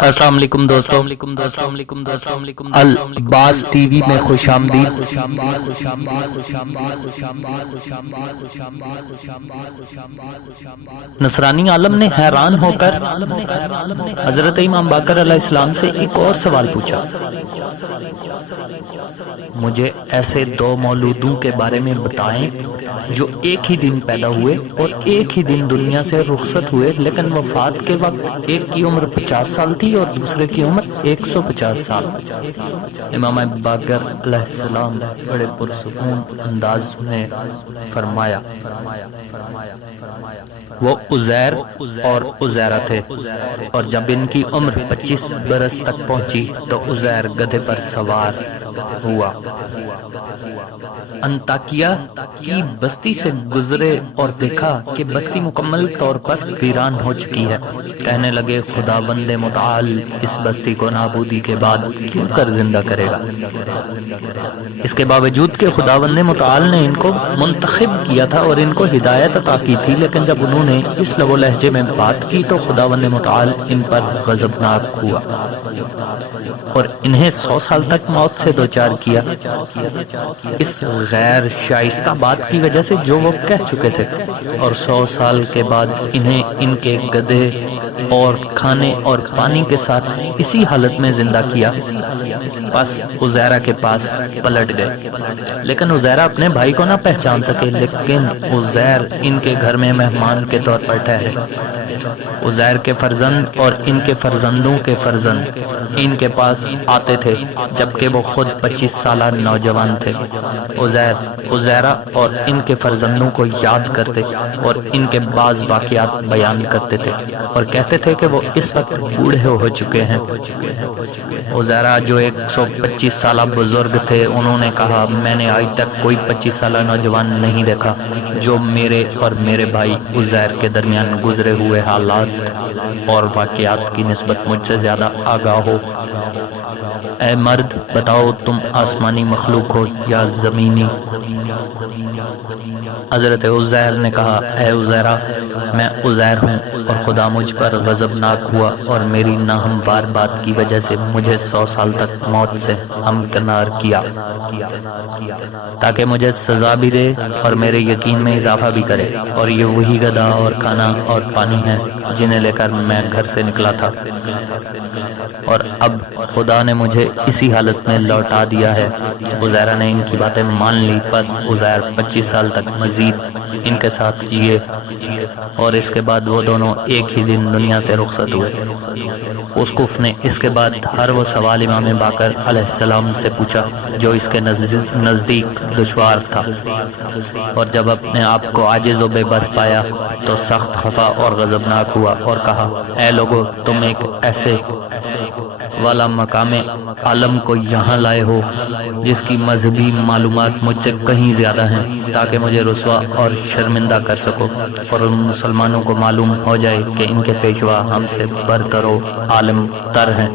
السلام علیکم دوستوں، الباس ٹی وی میں خوش آمدید۔ نصرانی عالم نے حیران ہو کر حضرت امام باقر علیہ السلام سے ایک اور سوال پوچھا، مجھے ایسے دو مولودوں کے بارے میں بتائیں جو ایک ہی دن پیدا ہوئے اور ایک ہی دن دنیا سے رخصت ہوئے، لیکن وفات کے وقت ایک کی عمر 50 سال تھی اور دوسرے کی عمر 150 سال۔ امام باقر علیہ السلام بڑے پرسکون انداز میں فرمایا، وہ عزیر اور عزیرہ تھے، اور جب ان کی عمر 25 برس تک پہنچی تو عزیر گدھے پر سوار ہوا، انطاکیہ کی بستی سے گزرے اور دیکھا کہ بستی مکمل طور پر ویران ہو چکی ہے۔ کہنے لگے، خداوند متعال اس بستی کو نابودی کے بعد کیوں کر زندہ کرے گا؟ اس کے باوجود کہ خداوند متعال نے ان کو منتخب کیا تھا اور ان کو ہدایت عطا کی تھی، لیکن جب انہوں نے اس لب و لہجے میں بات کی تو خداوند متعال ان پر غضبناک ہوا اور انہیں 100 سال تک موت سے دوچار کیا، اس غیر شائستہ بات کی وجہ سے جو وہ کہہ چکے تھے، اور 100 سال کے بعد انہیں ان کے گدھے اور کھانے اور پانی کے ساتھ اسی حالت میں زندہ کیا۔ بس عزیرہ کے پاس پلٹ گئے، لیکن عزیرہ اپنے بھائی کو نہ پہچان سکے، لیکن عزیر ان کے گھر میں مہمان کے طور پر ٹھہرے۔ عزیر کے فرزند اور ان کے فرزندوں کے فرزند ان کے پاس آتے تھے جبکہ وہ خود 25 سالہ نوجوان تھے۔ عزیر عزیرہ اور ان کے فرزندوں کو یاد کرتے اور ان کے بعض واقعات بیان کرتے تھے اور کہتے تھے کہ وہ اس وقت بوڑھے ہو چکے ہیں۔ عزیرہ جو 125 سالہ بزرگ تھے، انہوں نے کہا، میں نے آج تک کوئی 25 سالہ نوجوان نہیں دیکھا جو میرے اور میرے بھائی عزیر کے درمیان گزرے ہوئے حالات اور واقعات کی نسبت مجھ سے زیادہ آگاہ ہو۔ اے مرد، بتاؤ تم آسمانی مخلوق ہو یا زمینی؟ حضرت عزیر نے کہا، اے عزیرہ، میں عزیر ہوں اور خدا مجھ پر غضبناک ہوا اور میری ناہموار بات کی وجہ سے مجھے 100 سال تک موت سے ہمکنار کیا تاکہ مجھے سزا بھی دے اور میرے یقین میں اضافہ بھی کرے، اور یہ وہی گدھا اور کھانا اور پانی ہے جنہیں لے کر میں گھر سے نکلا تھا، اور اب خدا نے مجھے اسی حالت میں لوٹا دیا ہے۔ عزیرہ نے ان کی باتیں مان لی، پس عزیر 25 سال تک مزید ان کے ساتھ جیے، اور اس کے بعد وہ دونوں ایک ہی دن دنیا سے رخصت ہوئے۔ اسقف نے اس کے بعد ہر وہ سوال امام باقر علیہ السلام سے پوچھا جو اس کے نزدیک دشوار تھا، اور جب اپنے آپ کو عاجز و بے بس پایا تو سخت خفا اور غضبناک ہوا اور کہا، اے لوگو، تم ایک ایسے والا مقام عالم کو یہاں لائے ہو جس کی مذہبی معلومات مجھ سے کہیں زیادہ ہیں، تاکہ مجھے رسوا اور شرمندہ کر سکو اور ان مسلمانوں کو معلوم ہو جائے کہ ان کے پیشوا ہم سے برتر و عالم تر ہیں۔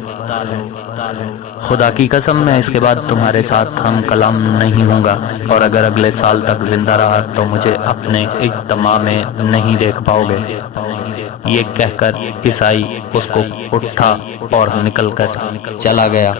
خدا کی قسم، میں اس کے بعد تمہارے ساتھ ہم کلام نہیں ہوں گا، اور اگر اگلے سال تک زندہ رہا تو مجھے اپنے اجتماع میں نہیں دیکھ پاؤ گے۔ یہ کہہ کر عیسائی اس کو اٹھا اور نکل کر چلا گیا۔